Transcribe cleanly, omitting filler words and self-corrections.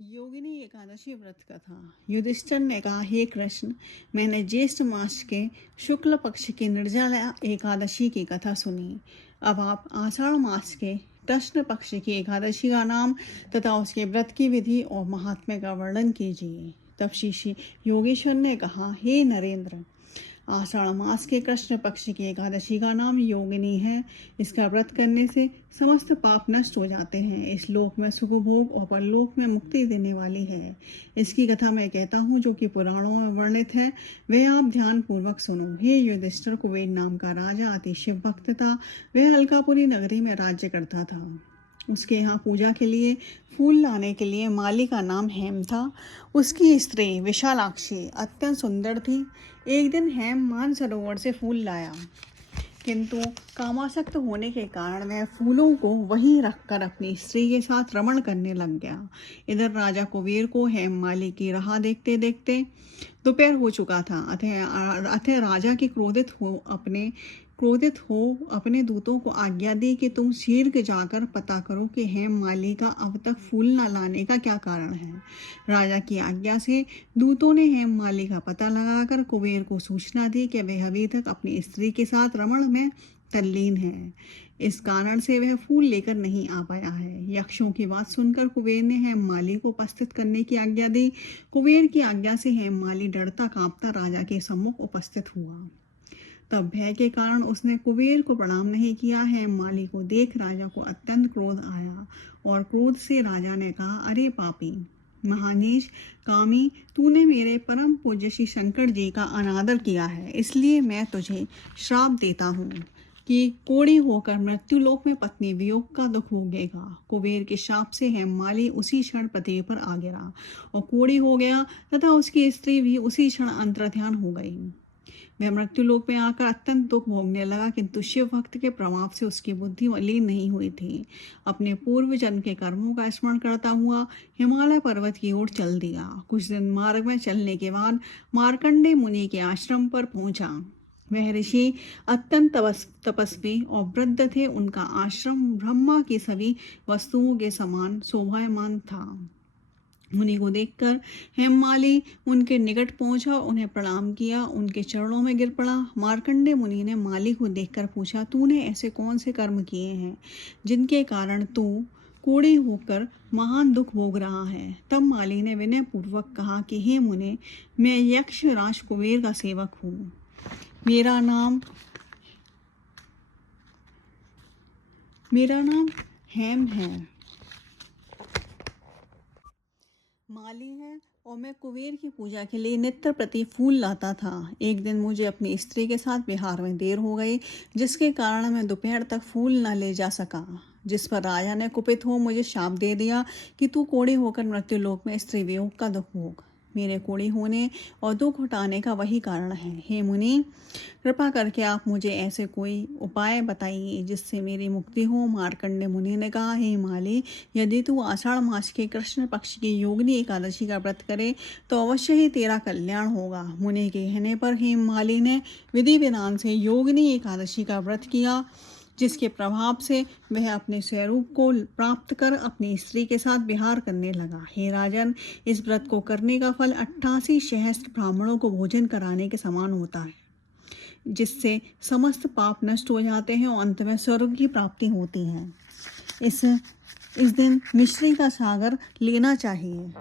योगिनी एकादशी व्रत कथा। युधिष्ठिर ने कहा, हे कृष्ण, मैंने ज्येष्ठ मास के शुक्ल पक्ष की निर्जला एकादशी की कथा सुनी। अब आप आषाढ़ मास के कृष्ण पक्ष की एकादशी का नाम तथा उसके व्रत की विधि और महात्म्य का वर्णन कीजिए। तब श्री योगेश्वर ने कहा, हे नरेंद्र, आषाढ़ मास के कृष्ण पक्ष की एकादशी का नाम योगिनी है। इसका व्रत करने से समस्त पाप नष्ट हो जाते हैं। इस लोक में सुख भोग और परलोक में मुक्ति देने वाली है। इसकी कथा मैं कहता हूँ, जो कि पुराणों में वर्णित है, वह आप ध्यान पूर्वक सुनो। हे युधिष्ठिर, कुबेर नाम का राजा अति शिव भक्त था। वह अलकापुरी नगरी में राज्य करता था। उसके यहाँ पूजा के लिए फूल लाने के लिए माली का नाम हेम था। उसकी स्त्री विशालाक्षी अत्यंत सुंदर थी। एक दिन हेम मानसरोवर से फूल लाया, किंतु कामासक्त होने के कारण वह फूलों को वहीं रखकर अपनी स्त्री के साथ रमण करने लग गया। इधर राजा कुबेर को हेममाली की राह देखते देखते दोपहर हो चुका था। अतः राजा की क्रोधित हो अपने दूतों को आज्ञा दी कि तुम शीघ्र जाकर पता करो कि हेममाली का अब तक फूल न लाने का क्या कारण है। राजा की आज्ञा से दूतों ने हेममाली का पता लगाकर कुबेर को सूचना दी कि वह अभी तक अपनी स्त्री के साथ रमण में तल्लीन है। इस कारण से वह फूल लेकर नहीं आ पाया है। यक्षों की बात सुनकर कुबेर ने हेममाली को उपस्थित करने की आज्ञा दी। कुबेर की आज्ञा से हेममाली डरता कांपता राजा के सम्मुख उपस्थित हुआ। तब भय के कारण उसने कुबेर को प्रणाम नहीं किया। हेममाली को देख राजा को अत्यंत क्रोध आया और क्रोध से राजा ने कहा, अरे पापी महानीच कामी, तूने मेरे परम पूज्य श्री शंकर जी का अनादर किया है। इसलिए मैं तुझे श्राप देता हूँ कि कोढ़ी होकर मृत्युलोक में पत्नी वियोग का दुख भोगेगा। कुबेर के शाप से हेममाली उसी क्षण पृथ्वी पर आ गिरा और कोढ़ी हो गया तथा उसकी स्त्री भी उसी क्षण अंतर्ध्यान हो गई। वह मृत्युलोक में आकर अत्यंत दुख भोगने लगा, किंतु शिव भक्त के प्रभाव से उसकी बुद्धि मलिन नहीं हुई थी। अपने पूर्व जन्म के कर्मों का स्मरण करता हुआ हिमालय पर्वत की ओर चल दिया। कुछ दिन मार्ग में चलने के बाद मार्कंडेय मुनि के आश्रम पर पहुंचा। वह ऋषि अत्यंत तपस्वी और वृद्ध थे। उनका आश्रम ब्रह्मा की सभी वस्तुओं के समान शोभायमान था। मुनि को देखकर हेममाली उनके निकट पहुंचा, उन्हें प्रणाम किया, उनके चरणों में गिर पड़ा। मार्कंडेय मुनि ने माली को देखकर पूछा, तूने ऐसे कौन से कर्म किए हैं जिनके कारण तू कोढ़ी होकर महान दुख भोग रहा है। तब माली ने विनय पूर्वक कहा कि हे मुने, मैं यक्ष राज कुबेर का सेवक हूँ। मेरा नाम हेम है, माली है, और मैं कुबेर की पूजा के लिए नित्य प्रति फूल लाता था। एक दिन मुझे अपनी स्त्री के साथ विहार में देर हो गई, जिसके कारण मैं दोपहर तक फूल न ले जा सका। जिस पर राजा ने कुपित हो मुझे शाप दे दिया कि तू कोढ़ी होकर मृत्युलोक में स्त्री वियोग का दुख भोग। मेरे कोढ़ी होने और दुख हटाने का वही कारण है। हे मुनि, कृपा करके आप मुझे ऐसे कोई उपाय बताइए जिससे मेरी मुक्ति हो। मार्कंडेय मुनि ने कहा, हे माली, यदि तू आषाढ़ मास के कृष्ण पक्ष की योगिनी एकादशी का व्रत करे तो अवश्य ही तेरा कल्याण होगा। मुनि के कहने पर हेममाली ने विधि विधान से योगिनी एकादशी का व्रत किया, जिसके प्रभाव से वह अपने स्वरूप को प्राप्त कर अपनी स्त्री के साथ विहार करने लगा। हे राजन, इस व्रत को करने का फल 88 सहस्त्र ब्राह्मणों को भोजन कराने के समान होता है, जिससे समस्त पाप नष्ट हो जाते हैं और अंत में स्वर्ग की प्राप्ति होती है। इस दिन मिश्री का सागर लेना चाहिए।